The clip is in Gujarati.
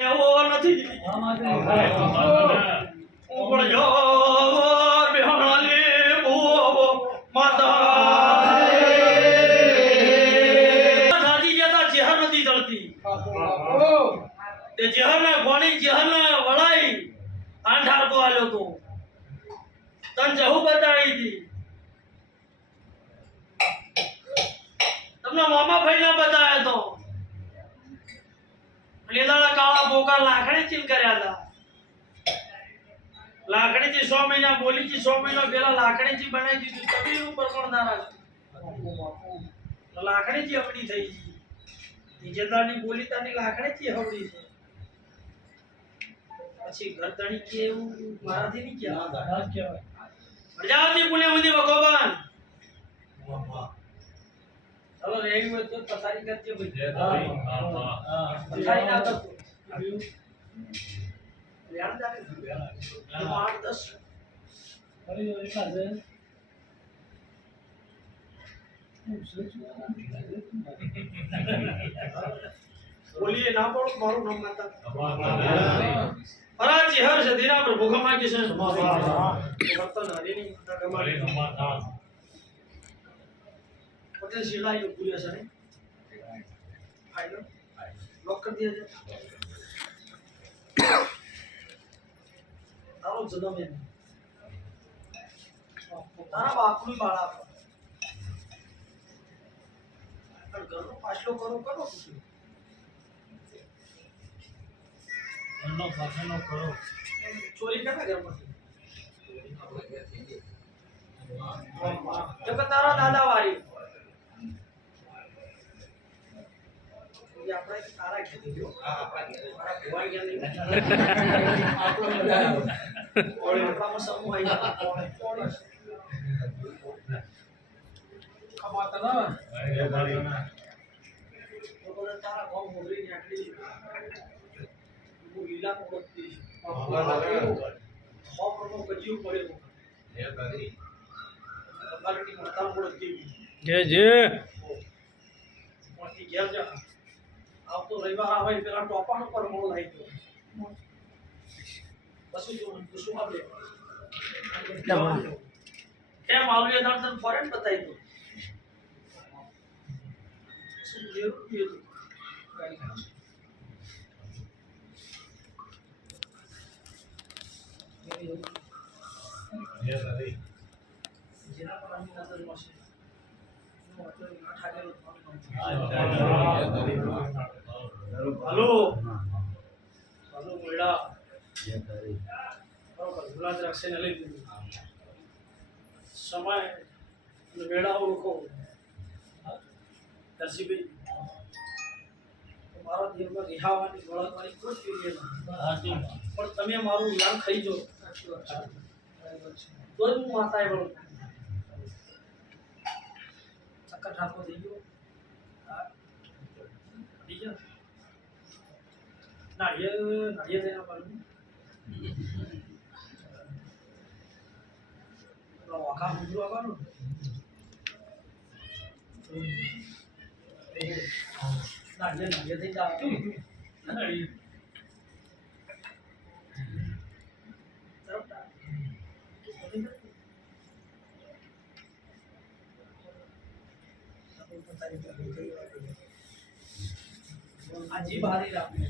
એવો નથી ઉપડ્યો બિહાલી બો માતા દાદી જતા જહર નથી જળતી તે જહરને ગોણી જહરને વળાઈ આંધાર તો આલ્યો તો તન જહુ બતાવી હતી તમને મામા ભાઈ ના બતાવ્યા તો લીલાડા કાળા બોકા લાકડી ચીલ કર્યા હતા લાકડી થી 100 મહિના બોલી થી 100 મહિના પેલા લાકડી થી બનાવી દીધું તબી ઉપર પણ નારાજ લાકડી થી અપડી થઈ ગઈ નિજેદારની બોલી તાની લાકડી થી હવડી છે પછી ગરદણી કે એવું મારાથી નહીં કહેવાય પ્રજાપતિ પુણે ઉધી ભગવાન ચલો રેડી હોય તો પથારી કરજે ભાઈ પથારી ના કરતો યાદ આવે 8 10 અરે એટલા છે બોલીએ ના પડો મારું નામ નાતા પરાજી હર છે ધીરા પર ભોગમાં કે છે વર્તન હરીની માતા કમાલી પટેલ શિલાઈ પૂરી છે ને ફાઈલો લોક કરી दिया છે તારો જન્મ એ તારા બાપનું બાળા પણ ઘરનો પાછલો કરો ઘરનો પાછલો કરો ચોરી કેના ઘરમાંથી તો તારા દાદા વાળી આપણે તારા ખેતી જો મારા ભુવા ગયા નહીં આપણો બધા આપણામાં સમૂહ આવી કમાતા ના તો બધા તારા ગામ મોગરી નાખડી હું લીલા મોગતી હોપનો કજીયું પડ્યો એ કરી બાલટી માતા મોડતી જે મોટી ઘેર જા આપ તો રવિવાર આવે પેલા ટોપાનો પર મોળ લાવી દો પછી જો શું આપે કેમ આવલે દાન ફોરેન બતાવી દો શું જરૂર પીએ તો જેના પર આની નજર મળશે हेलो हेलो मेरा बरोबर गुलाज रक्षे ने लई દીધું સમય વેળા ઓળખો દર્શીભાઈ મારા દેવમાં રિહાવાની ગળકવાની કોઈ જોઈએ નહીં પણ તમે મારું જ્ઞાન ખાઈ જો તો હું માતાએ વળું ચક્કર ઠાકો થઈ ગયો નાળિયેર દેના પર વાખા મુજરો આવવાનું નાળિયેર થઈ જાવ નાળિયેર આજી બારી રાખ